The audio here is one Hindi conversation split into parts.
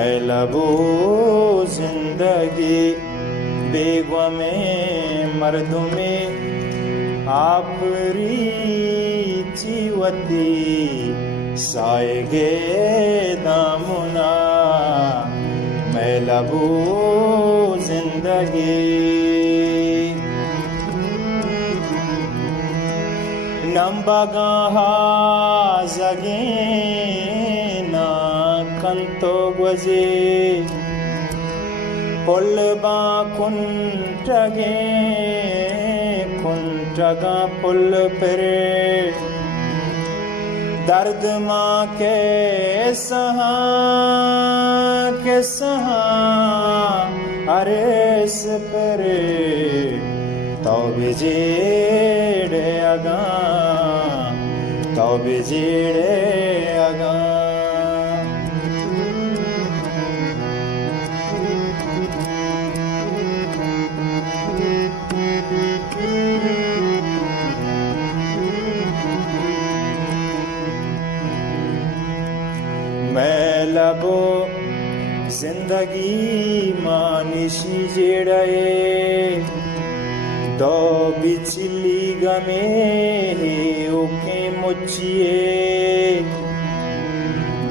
मैं लबो जिंदगी बेगमे मर्दुमे आपरी जीवती सायगे दामुना मैं लबो जिंदगी नंबगाहा जगे ना कंतो गुजे पुलबा कुंटगे कुंटगा पुल परे दर्द माँ के सहा अरे परे तो बिजेड़े अगा तो बिजेड़े अगा मैं लबो जिंदगी मानिशी जेड़े दो बिचली गमे ओके मुचिए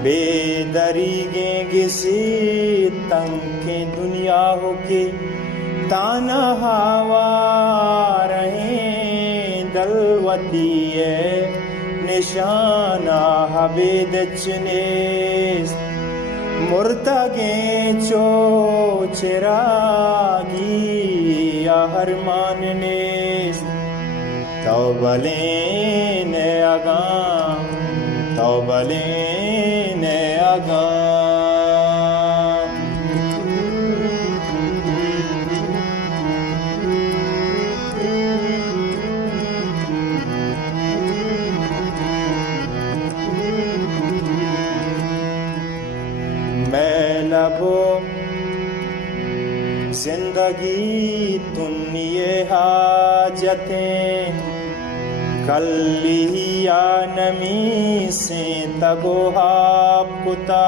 बेदरी गेंगिसी तंके दुनिया होके ताना हवा रहे दलवती है निशाना हबेद चनेस मुर्तगे चो चिरागी हर माननेस तौबले ने आगा तौबले ने आगा मैं लबो जिंदगी दुनिये हाजतें कल्लिया नमी से तगोहा पुता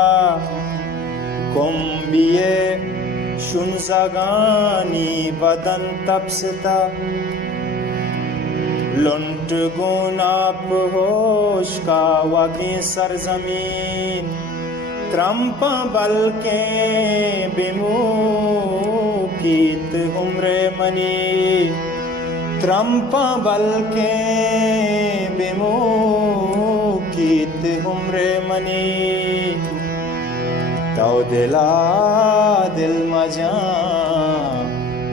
कुंबिये शुनजगानी बदन तपसता लुंट गुनाप होश का वगे सरजमीन त्रंप बल के बिमुकीत उम्रे मनी त्रंप बल के बिमुकीत उम्रे मनी तो दिला दिल मजा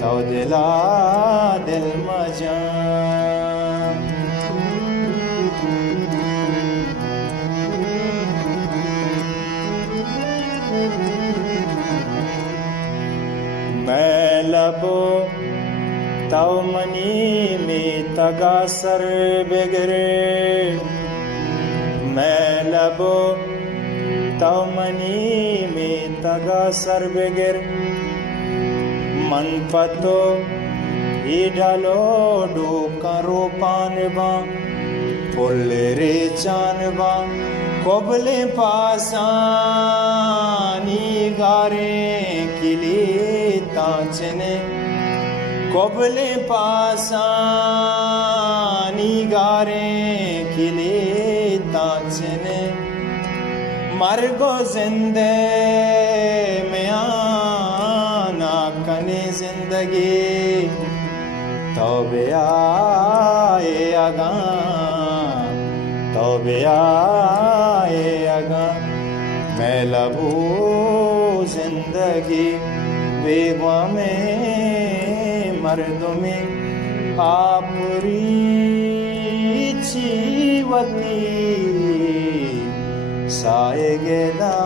तो दिला दिल मजा मैं लबो तव मनी में तगा सर बेगरे मैं लबो तव मनी में तगा सर बेगर मन पतो डालो डो करो पानबा पुल रे चानबा कोबले पासानी गारे किले ताचने कोबले पासानी गारे किले ताचने मरगो जिंदे में आना कने जिंदगी तौबे आए आगा तौबे आए आगा मैं लबो जिंदगी बेगवा में मर्दों में आपरी जीवती साए गेदा